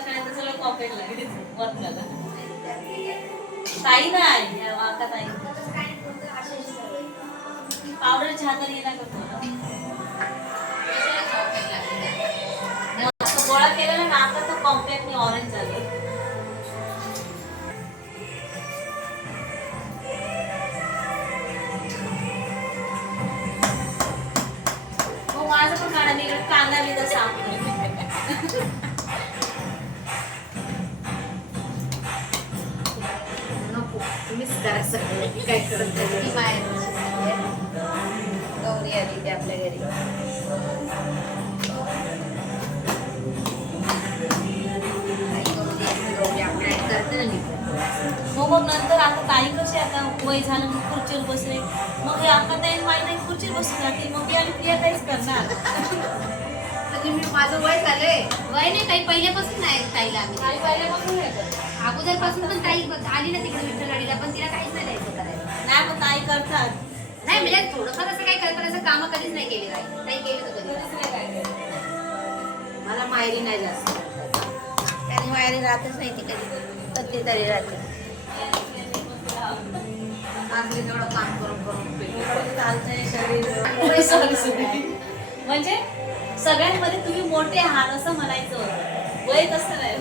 करण्याचं सगळं कॉम्प्लेट लागेल वर्कला. ताई नाही आता ताई पावडरच्या हाताने येणार करतो गोळा केलेला ना आता तो कॉम्पॅक्टली ऑरेंज झालं. मग माझं पण काढा निघत कांदा बिदा साफ नको तुम्हीच करा सगळं काय करत नाही माहेर गौरी आली ती आपल्या घरी. मग नंतर आता ताई कशी आता वय झालं मग खुर्चीवर बसले मग हे आता ताई माई नाही खुर्चीवर बसून जाते मग मी आणि प्रिया काहीच करणार. म्हणजे मी माझं वय झालंय. वय नाही ताई पहिल्यापासून नाही ताईला आम्ही ताई पहिल्यापासून नाही करत. अगोदरपासून पण ताई आली ना तिकडे विठ्ठलवाडीला पण तिला काहीच नाही द्यायचं करायला. नाही मग ताई करतात. नाही म्हणजे थोडंफार असं काही करतात असं कामं कधीच नाही केली ताई केलं तर कधी मला माहेरी नाही जास्त त्याने माहेरी राहतच नाही ती कधी तरी राहते. तेवढं काम करून चालतंय शरीर म्हणजे सगळ्यांमध्ये तुम्ही मोठे आहात असं म्हणायचं होतं. वय तसं नाही.